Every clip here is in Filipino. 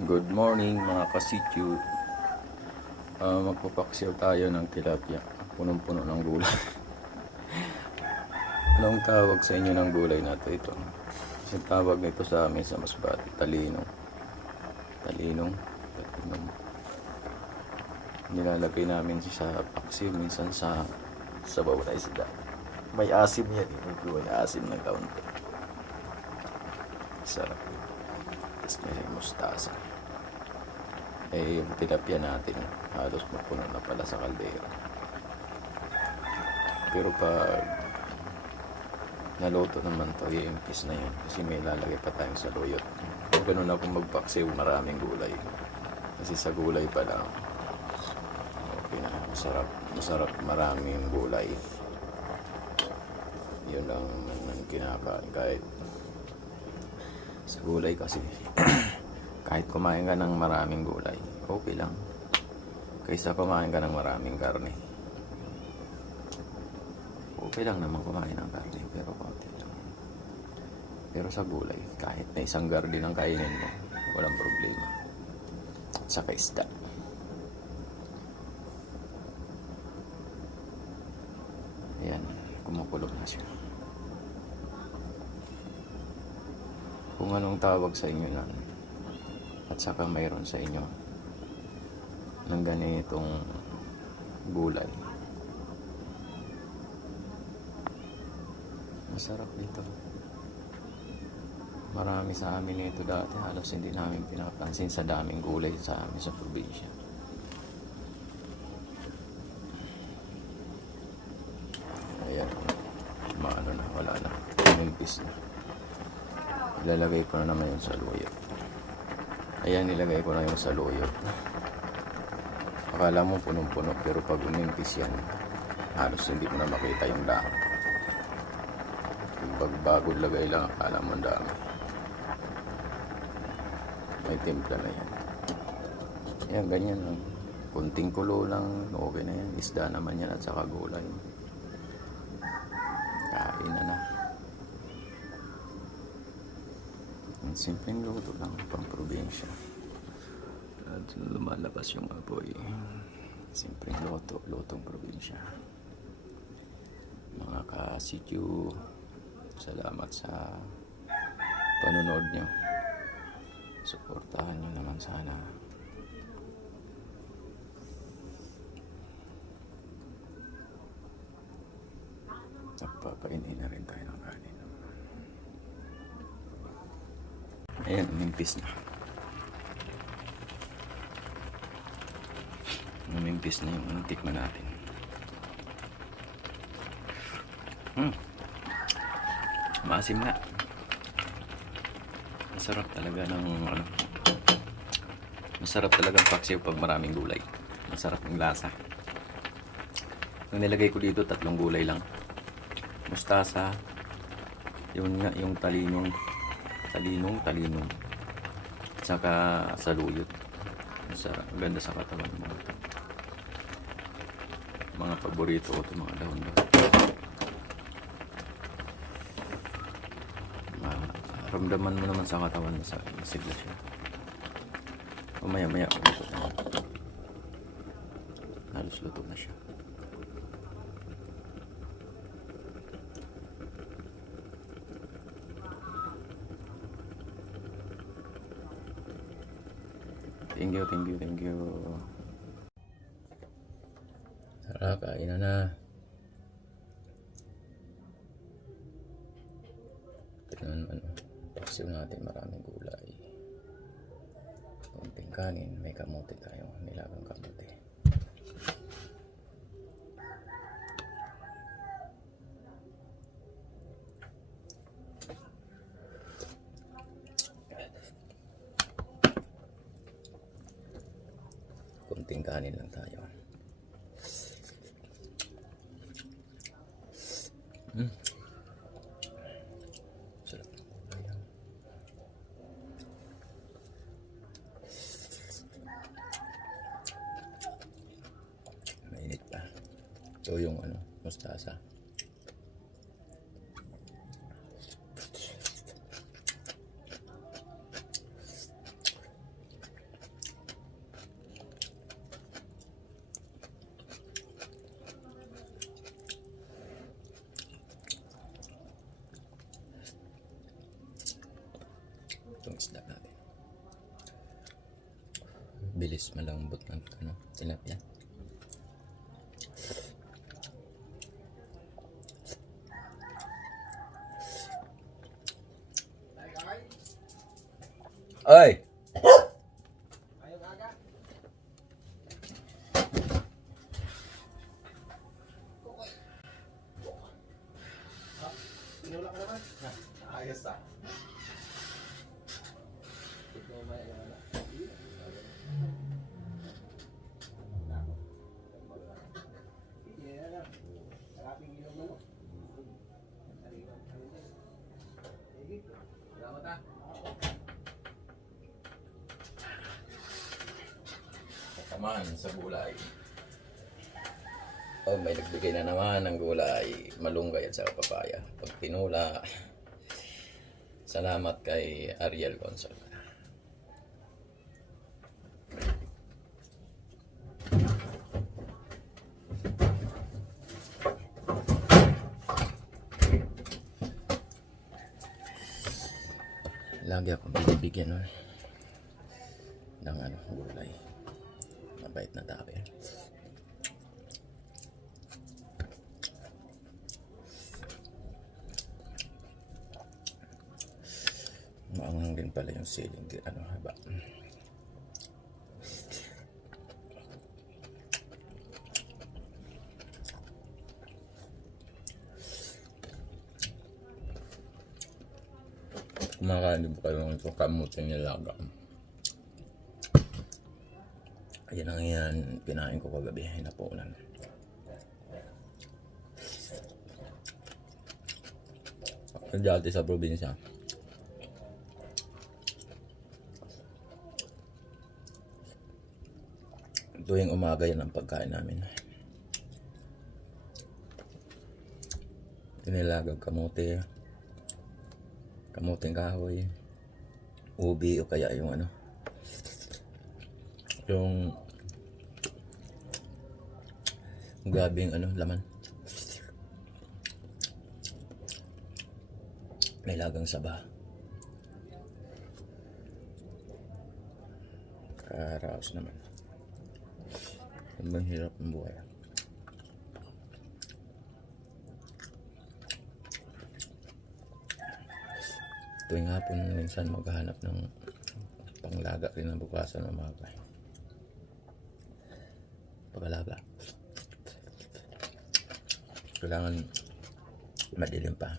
Good morning mga kasityu. Ah, magpapaksiw tayo ng tilapia. Punong-puno ng gulay. Anong tawag sa inyo ng gulay na to ito? Yung tawag nito sa amin sa Masbate, talinong. Talinong. Talinong. Nilalagay namin sa paksiw, minsan sa sabaw na isda. May asim yan, eh. may asim ng kaunti. Sarap. Tapos may mustasa. Eh, yung tilapia natin, halos mapuno na pala sa kaldero. Pero pag naluto naman to, i-impis na yun. Kasi may lalagay pa tayong saluyot. Kung ganun ako magpaksiw, maraming gulay. Kasi sa gulay pa lang, okay na. Masarap, masarap maraming gulay. Yun lang ang kinakain kahit sa gulay kasi kahit kumain ka ng maraming gulay, okay lang. Kaysa kumain ka ng maraming karne. Okay lang naman kumain ng karne, pero konti lang. Pero sa gulay, kahit na isang garden ang kainin mo, walang problema. At saka isda. Ayan, kumukulog na siya. Kung anong tawag sa inyo nun, at saka mayroon sa inyo ng ganitong gulay. Masarap dito. Marami sa amin nito dati. Halos hindi namin pinapansin sa daming gulay sa amin sa probinsya. Ayan. Maano na. Wala na. Umimpis na. Ilalagay ko na naman yung saluyot. Ayan, nilagay ko na yung saluyot. Akala mo punong-puno pero pag umimpis yan, halos hindi mo na makita yung dahon. Pag bagong lagay lang, akala mo ang dami. May timpla na yan. Yan, ganyan lang. Kunting kulo lang, okay na yan. Isda naman yan at saka gulay. Kain na na. Ang simpleng luto lang pang probinsya. At lumalabas yung apoy. Simpleng luto, lutong probinsya. Mga ka-CQ, salamat sa panonood nyo. Suportahan nyo naman sana. Nagpapainin na rin tayo ng kanin. Ayan, umimpis na. Umimpis na yung unang tikman natin. Hmm. Maasim na. Masarap talaga ng ano. Masarap talaga ang paksiw pag maraming gulay. Masarap ng lasa. Ang nilagay ko dito, tatlong gulay lang. Mustasa, yun nga, yung talinong talinong at saka saluyot sa ganda sa katawan mga ito mga paborito ko ito mga dahon dahon ramdaman mo naman sa katawan mo sa masigla siya mamaya maya luto na halos luto na siya Thank you, thank you, thank you. Tara, kain na na. Tignan ano, paksiw natin maraming gulay. Kunting kanin, may kamote tayo, nilagang kamote. Kunting kanin lang tayo. Mm. Sarap. Mainit pa. Ito yung ano, mustasa. Bilis malambot ng ano, tilapia. Ay! Kaman sa gulay. Oh, may nagbigay na naman ng gulay, malunggay at saka papaya. Pag pinula, salamat kay Ariel Gonzalo. Lagi akong binibigyan nun ng ano, gulay. Mabait na yan. Maangang din pala yung ceiling. Ano, haba. Kumakain po kayo ng kamuting nilaga. Ayan ang yan, pinain ko kagabi, hinapunan. Dati sa probinsya, tuwing umaga yan ang pagkain namin. Tinilagag kamote, kamuting kahoy, ubi o kaya yung ano, yung gabing ano, laman. May lagang saba. Karaos naman. Ang hirap ng buhay. Tuwing hapon minsan maghahanap ng panglaga rin ng bukasan umaga. Pagalaga. Kailangan madilim pa.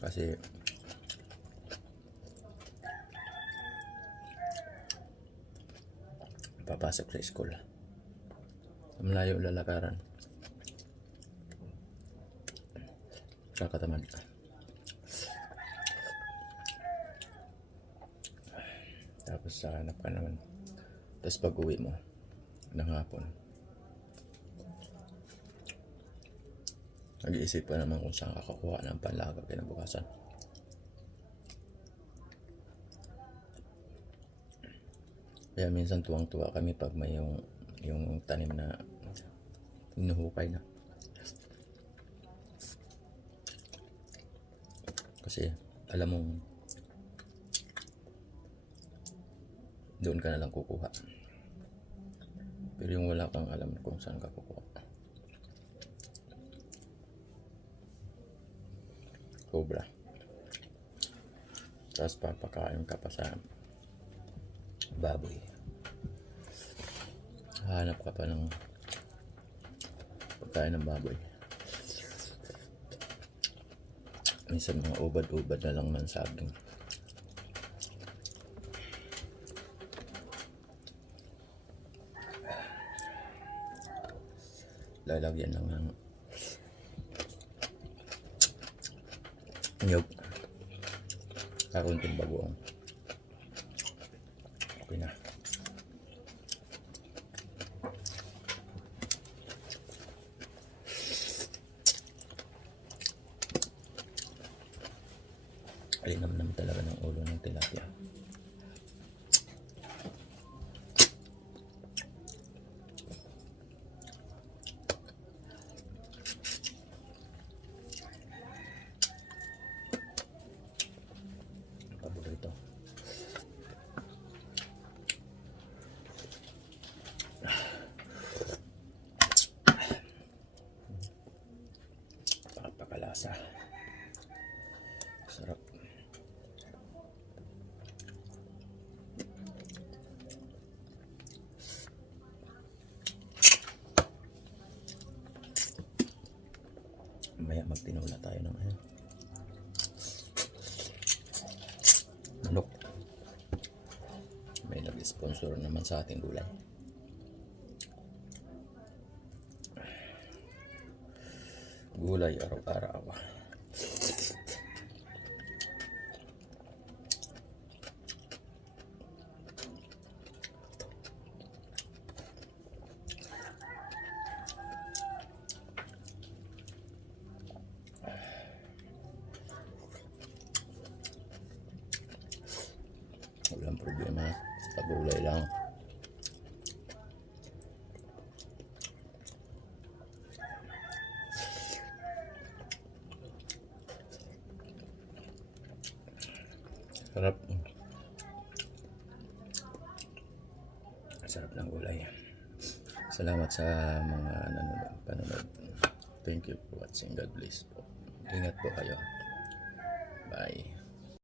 Kasi papasok sa school. Malayo lalakaran. Kakatamad. Tapos sa hanap ka naman. Tapos pag uwi mo ng hapon, nag-iisip ka naman kung saan kakakuha ng panlaga kinabukasan. Kaya minsan tuwang-tuwa kami pag may yung, yung tanim na hinuhukay na. Kasi alam mong doon ka na lang kukuha. Pero yung wala kang alam kung saan ka kukuha. Cobra. Tapos papakain ka pa sa baboy. Hanap ka pa ng pagkain ng baboy. Minsan mga ubad-ubad na lang ng saging. Lalagyan lang ng nyug. Kakunting bagoong. Okay na. Alinam-nam talaga ng ulo ng tilapia. Paborito. Mamaya magtinola tayo ng ano. Manok. May nag-sponsor naman sa ating gulay. Gulay araw-araw. Walang problema. Basta gulay lang. Sarap. Sarap ng gulay. Salamat sa mga nanonood, panonood. Thank you for watching. God bless po. Ingat po kayo. Bye.